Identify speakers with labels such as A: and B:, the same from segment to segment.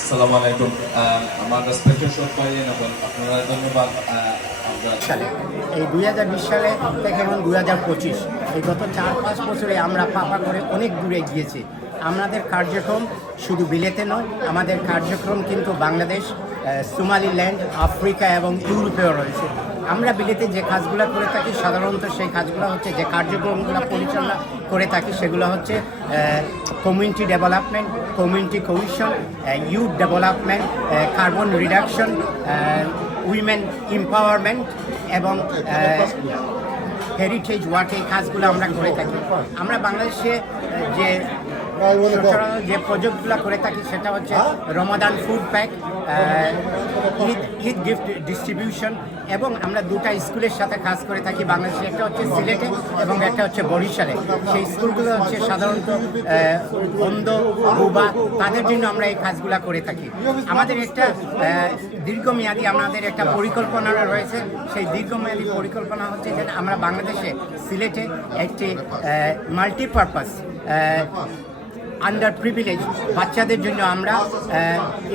A: আসসালামু আলাইকুম। আমার আপনারা ধন্যবাদ।
B: এই দুই হাজার বিশ সালে থেকে এখন দুই হাজার পঁচিশ। এই গত চার পাঁচ বছরে আমরা পাপা করে অনেক দূরে গিয়েছি। আমাদের কার্যক্রম শুধু বিলেতে নয়, আমাদের কার্যক্রম কিন্তু বাংলাদেশ সোমালিল্যান্ড, আফ্রিকা এবং ইউরোপেও রয়েছে। আমরা বিলেতে যে কাজগুলো করে থাকি সাধারণত সেই কাজগুলো হচ্ছে যে কার্যক্রমগুলো পরিচালনা করে থাকি সেগুলো হচ্ছে community development community commission youth development carbon reduction women empowerment এবং হেরিটেজ ওয়ার্ক এই কাজগুলো আমরা করে থাকি। আমরা বাংলাদেশে যে যে প্রজেক্টগুলো করে থাকি সেটা হচ্ছে Ramadan food pack Eid Eid gift distribution এবং আমরা দুটা স্কুলের সাথে কাজ করে থাকি। বাংলাদেশে একটা হচ্ছে সিলেটে এবং একটা হচ্ছে বরিশালে। সেই স্কুলগুলো হচ্ছে সাধারণত অন্ধ বুবা তাদের জন্য আমরা এই কাজগুলো করে থাকি। আমাদের একটা দীর্ঘমেয়াদী আমাদের একটা পরিকল্পনা রয়েছে। সেই দীর্ঘমেয়াদী পরিকল্পনা হচ্ছে যে আমরা বাংলাদেশে সিলেটে একটি মাল্টিপারপাস আন্ডার প্রিভিলেজ বাচ্চাদের জন্য আমরা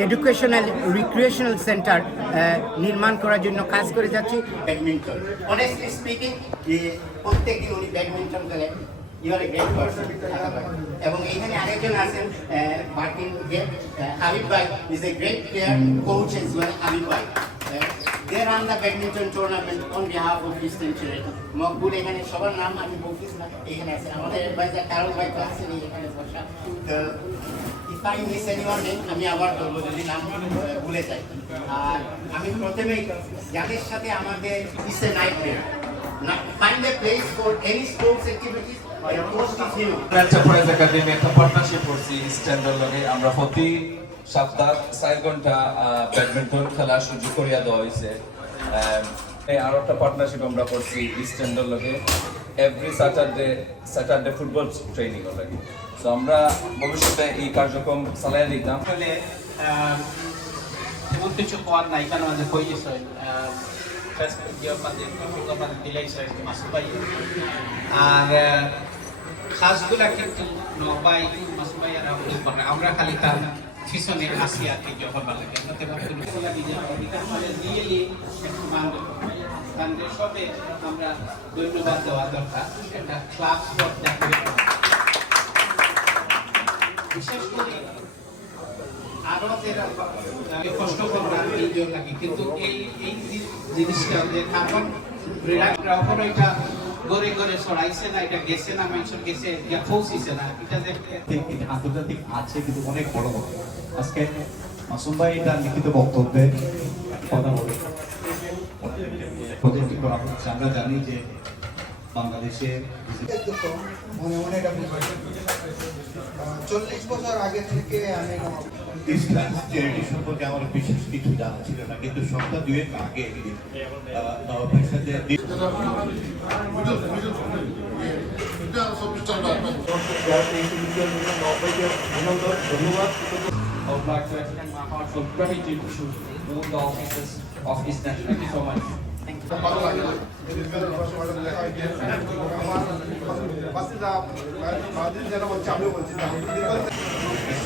B: এডুকেশনাল রিক্রিয়েশনাল সেন্টার নির্মাণ করার জন্য কাজ করে যাচ্ছি। ব্যাডমিন্টন অনেস্টলি স্পিকিং প্রত্যেকদিন উনি ব্যাডমিন্টন খেলেন you are a great person এবং এখানে আরেকজন আছেন মার্টিন গেট হাবিব ভাই is a great player coach as well Habib ভাই। Run the badminton tournament on behalf of Eastern Charity Maqbool, এখানে সবার নাম আমি বলছিস না, এখানে আছে। আমাদের অ্যাডভাইজার কারণ ভাই তো আছেন এখানে বসা। আমি আবার বলব যদি নাম ভুলে যাই। আর আমি প্রথমেই যাদের সাথে আমাদের is a night player find a place for any sports activities
A: একটা পার্টনারশিপ স্ট্যান্ডার্ড আমরা সপ্তাহ চার ঘণ্টা ব্যাডমিন্টন খেলার সুযোগ করিয়া দেওয়া আরও একটা পার্টনারশিপ আমরা লগে। এভরি স্যাটারডে ফুটবল ট্রেনিং লাগে। তো আমরা ভবিষ্যতে এই কার্যক্রম চালাই দিতাম
C: কিছু নাই কই আর খাসগুলা কিন্তু নবাই মাসুবাই আর আব্দুল পারে আমরা খালি তার পিছনে আসি আর কি যখন লাগে। কোনো কোনো নিজের অধিকার রিয়েলি একটু মানব কারণ সবে আমরা ধন্যবাদ দেওয়া দরকার একটা ক্লাস স্পট দেখবে বিশেষ করে আরও যেটা কষ্ট করব এই জন্য লাগে কিন্তু এই এই জিনিসটা যে কার্বন এটা গড়ে গড়ে ছড়াইছে না এটা গেছে না মানুষের গেছে এটা পৌঁছিছে না। এটা দেখতে
D: কিন্তু আন্তর্জাতিক আছে কিন্তু অনেক বড় বড়। আজকে মাসুম ভাই তার লিখিত বক্তব্যে কথা বলে। প্রজেক্ট করা হচ্ছে। আমরা জানি যে বাংলাদেশে
E: মনে মনে এটা চল্লিশ বছর আগে থেকে আমি
D: সম্পর্কে আমার বিশেষ কিছু জানা ছিল না কিন্তু সপ্তাহ দুয়েক আগে আহ, নবাবের সাথে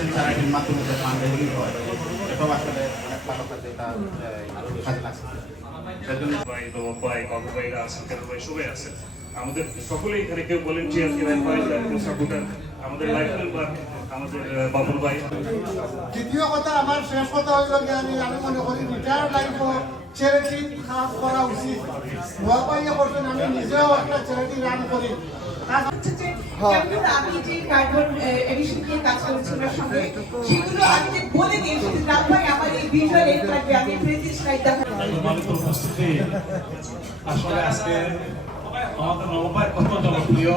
B: চ্যারিটির মাধ্যমে এটাও আসলে অনেক ভালো কাজে এটা কাজে লাগছে।
F: আমাদের সকলেই এখানে কেউ সাপোর্টার আমাদের আমাদের বাবুল ভাই।
E: দ্বিতীয় কথা আমার শেষ কথা হইল যে আমি আমি মনে করি রিটায়ার লাইফ চ্যারিটি কাজ করা উচিত। নোয়াপাইয়া করছেন আমি নিজেও একটা চ্যারিটি রান করি।
G: এমিশন নিয়ে কাজ করছি ওনার সঙ্গে সেগুলো আমি যে আমার এই ভিজুয়াল এড থাকবে আমি
F: কত জনপ্রিয়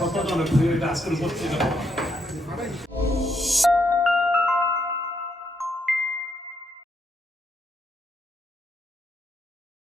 F: কত জনপ্রিয় এটা আজকের উপস্থিত